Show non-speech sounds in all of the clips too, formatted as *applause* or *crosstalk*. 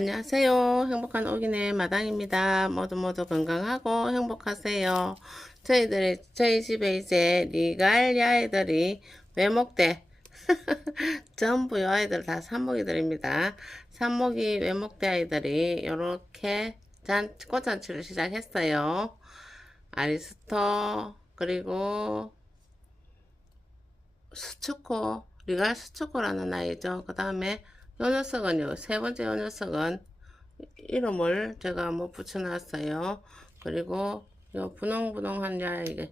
안녕하세요. 행복한 오기네 마당입니다. 모두 모두 건강하고 행복하세요. 저희들이, 저희 집에 이제 리갈 아이들이 외목대. *laughs* 전부 요 아이들 다 산모기들입니다. 산모기 외목대 아이들이 요렇게 잔, 꽃잔치를 시작했어요. 아리스토, 그리고 스츠코, 리갈 스츠코라는 아이죠. 그 다음에 요 녀석은요, 세 번째 요 녀석은 이름을 제가 뭐 붙여놨어요. 그리고 요 분홍분홍한 야이,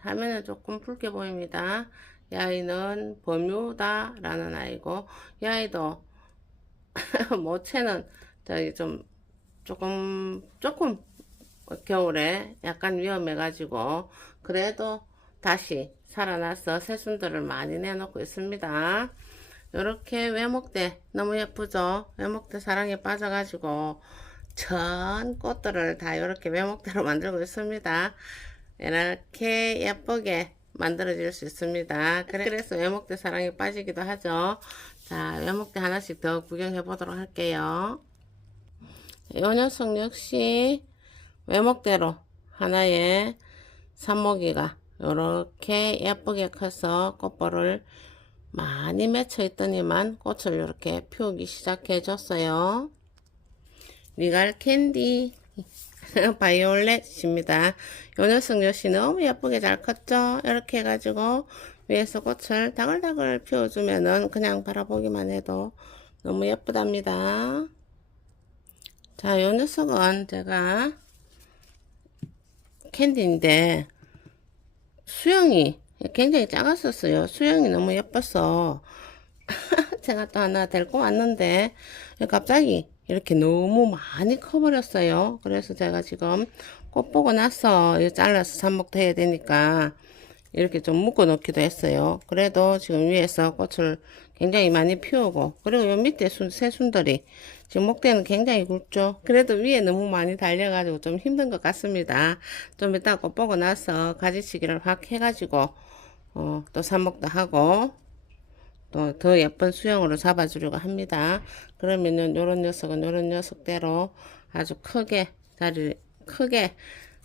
화면에 조금 붉게 보입니다. 야이는 버뮤다 라는 아이고, 야이도 *laughs* 모체는 저기 좀 조금 조금 겨울에 약간 위험해 가지고 그래도 다시 살아나서 새순들을 많이 내놓고 있습니다. 이렇게 외목대 너무 예쁘죠? 외목대 사랑에 빠져가지고 전 꽃들을 다 이렇게 외목대로 *laughs* 만들고 있습니다. 이렇게 예쁘게 만들어질 수 있습니다. 그래- 그래서 외목대 사랑에 빠지기도 하죠. 자, 외목대 하나씩 더 구경해 보도록 할게요. 이 녀석 역시 외목대로 하나의 산모기가 이렇게 예쁘게 커서 꽃볼을 많이 맺혀 있더니만 꽃을 이렇게 피우기 시작해 줬어요. 리갈 캔디 *laughs* 바이올렛입니다. 요 녀석 역시 너무 예쁘게 잘 컸죠? 이렇게 해가지고 위에서 꽃을 다글다글 피워주면은 그냥 바라보기만 해도 너무 예쁘답니다. 자, 요 녀석은 제가 캔디인데 수영이 굉장히 작았었어요. 수영이 너무 예뻐서 *laughs* 제가 또 하나 데리고 왔는데 갑자기 이렇게 너무 많이 커버렸어요. 그래서 제가 지금 꽃 보고 나서 잘라서 삽목도 해야 되니까 이렇게 좀 묶어 놓기도 했어요. 그래도 지금 위에서 꽃을 굉장히 많이 피우고 그리고 요 밑에 순, 새순들이 지금 목대는 굉장히 굵죠. 그래도 위에 너무 많이 달려가지고 좀 힘든 것 같습니다. 좀 이따 꽃 보고 나서 가지치기를 확 해가지고 어, 또 삽목도 하고 또 더 예쁜 수영으로 잡아주려고 합니다. 그러면은 요런 녀석은 요런 녀석대로 아주 크게 자리 크게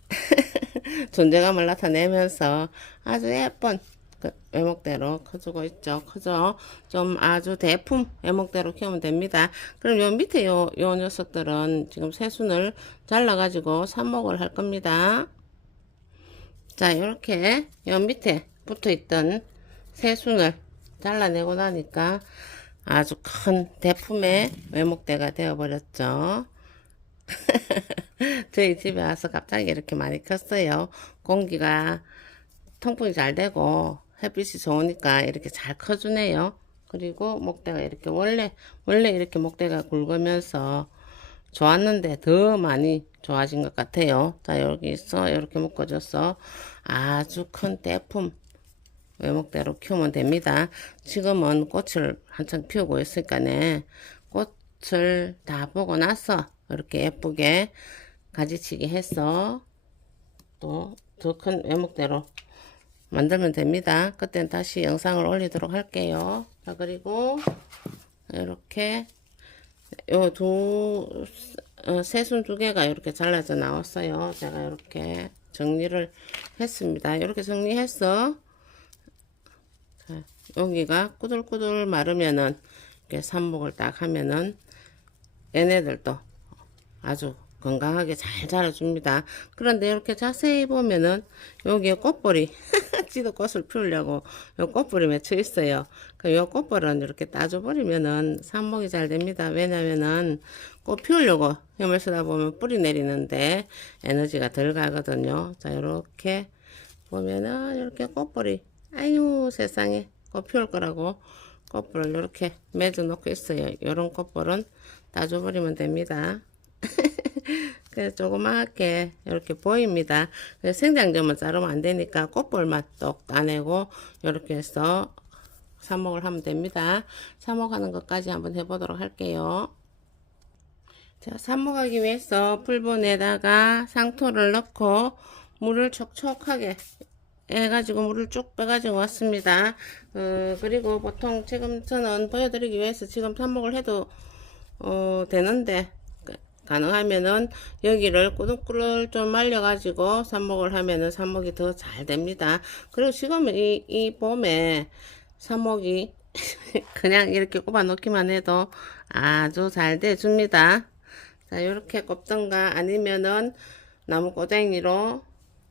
*laughs* 존재감을 나타내면서 아주 예쁜 그 외목대로 커주고 있죠. 크죠? 좀 아주 대품 외목대로 키우면 됩니다. 그럼 요 밑에 요, 요 녀석들은 지금 새순을 잘라가지고 삽목을 할 겁니다. 자, 이렇게 요 밑에 붙어 있던 새순을 잘라내고 나니까 아주 큰 대품의 외목대가 되어버렸죠. *laughs* 저희 집에 와서 갑자기 이렇게 많이 컸어요. 공기가 통풍이 잘 되고 햇빛이 좋으니까 이렇게 잘 커주네요. 그리고 목대가 이렇게 원래 원래 이렇게 목대가 굵으면서 좋았는데 더 많이 좋아진 것 같아요. 자 여기서 이렇게 묶어줘서 아주 큰 대품 외목대로 키우면 됩니다. 지금은 꽃을 한창 피우고 있으니까네 꽃을 다 보고 나서 이렇게 예쁘게 가지치기 해서 또 더 큰 외목대로 만들면 됩니다. 그땐 다시 영상을 올리도록 할게요. 자 그리고 이렇게 요두 어, 새순 두 개가 이렇게 잘라져 나왔어요. 제가 이렇게 정리를 했습니다. 이렇게 정리해서 자, 여기가 꾸들꾸들 마르면은 이렇게 삽목을 딱 하면은 얘네들도 아주 건강하게 잘 자라줍니다. 그런데 이렇게 자세히 보면은 여기에 꽃볼이 *laughs* 지도 꽃을 피우려고 요 꽃볼이 맺혀 있어요. 그요 꽃볼은 이렇게 따줘버리면은 삽목이 잘 됩니다. 왜냐면은 꽃 피우려고 힘을 쓰다 보면 뿌리 내리는데 에너지가 덜 가거든요. 자, 이렇게 보면은 이렇게 꽃볼이 아유 세상에 꽃 피울 거라고 꽃볼을 이렇게 맺어 놓고 있어요. 이런 꽃볼은 따줘버리면 됩니다. *laughs* 그래서 조그맣게 이렇게 보입니다. 그래서 생장점은 자르면 안 되니까 꽃볼만 똑 따내고 이렇게 해서 삽목을 하면 됩니다. 삽목하는 것까지 한번 해보도록 할게요. 자, 삽목하기 위해서 풀본에다가 상토를 넣고 물을 촉촉하게 해가지고 물을 쭉 빼가지고 왔습니다. 어, 그리고 보통 지금 저는 보여드리기 위해서 지금 삽목을 해도 어, 되는데 가- 가능하면은 여기를 꾸덕꾸덕 좀 말려가지고 삽목을 하면은 삽목이 더 잘 됩니다. 그리고 지금 이, 이 봄에 삽목이 *laughs* 그냥 이렇게 꼽아 놓기만 해도 아주 잘 돼줍니다. 자, 이렇게 꼽던가 아니면은 나무 꼬쟁이로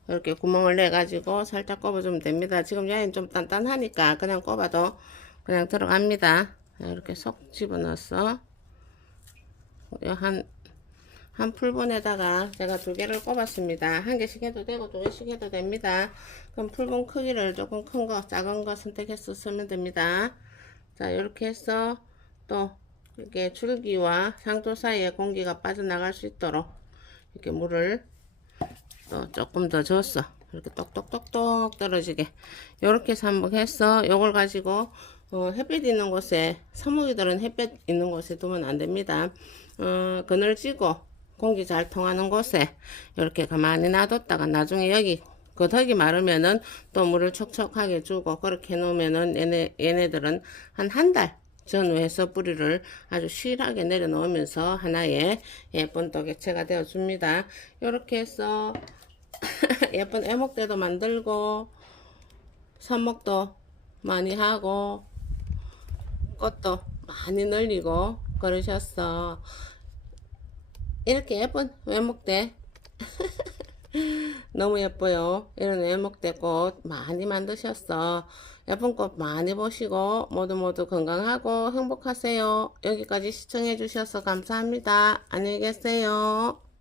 이렇게 구멍을 내 가지고 살짝 꼽아주면 됩니다. 지금 야인 좀 단단하니까 그냥 꼽아도 그냥 들어갑니다. 자, 이렇게 쏙 집어넣어서 한, 한 풀분에다가 제가 두 개를 꼽았습니다. 한 개씩 해도 되고 두 개씩 해도 됩니다. 그럼 풀분 크기를 조금 큰 거, 작은 거 선택해서 쓰면 됩니다. 자, 이렇게 해서 또 이렇게 줄기와 상도 사이에 공기가 빠져나갈 수 있도록 이렇게 물을 또 조금 더 줬어. 이렇게 똑똑똑똑 떨어지게. 이렇게 삽목해서 요걸 가지고 어, 햇빛 있는 곳에 사무기들은 햇빛 있는 곳에 두면 안 됩니다. 어, 그늘 지고 공기 잘 통하는 곳에 이렇게 가만히 놔뒀다가 나중에 여기 그 덕이 마르면은 또 물을 촉촉하게 주고 그렇게 해놓으면은 얘네, 얘네들은 한 한 달 전후해서 뿌리를 아주 실하게 내려놓으면서 하나의 예쁜 또 개체가 되어 줍니다. 이렇게 해서 *laughs* 예쁜 애목대도 만들고 삽목도 많이 하고 꽃도 많이 늘리고 그러셨어. 이렇게 예쁜 외목대 *laughs* 너무 예뻐요. 이런 외목대 꽃 많이 만드셨어. 예쁜 꽃 많이 보시고 모두 모두 건강하고 행복하세요. 여기까지 시청해 주셔서 감사합니다. 안녕히 계세요.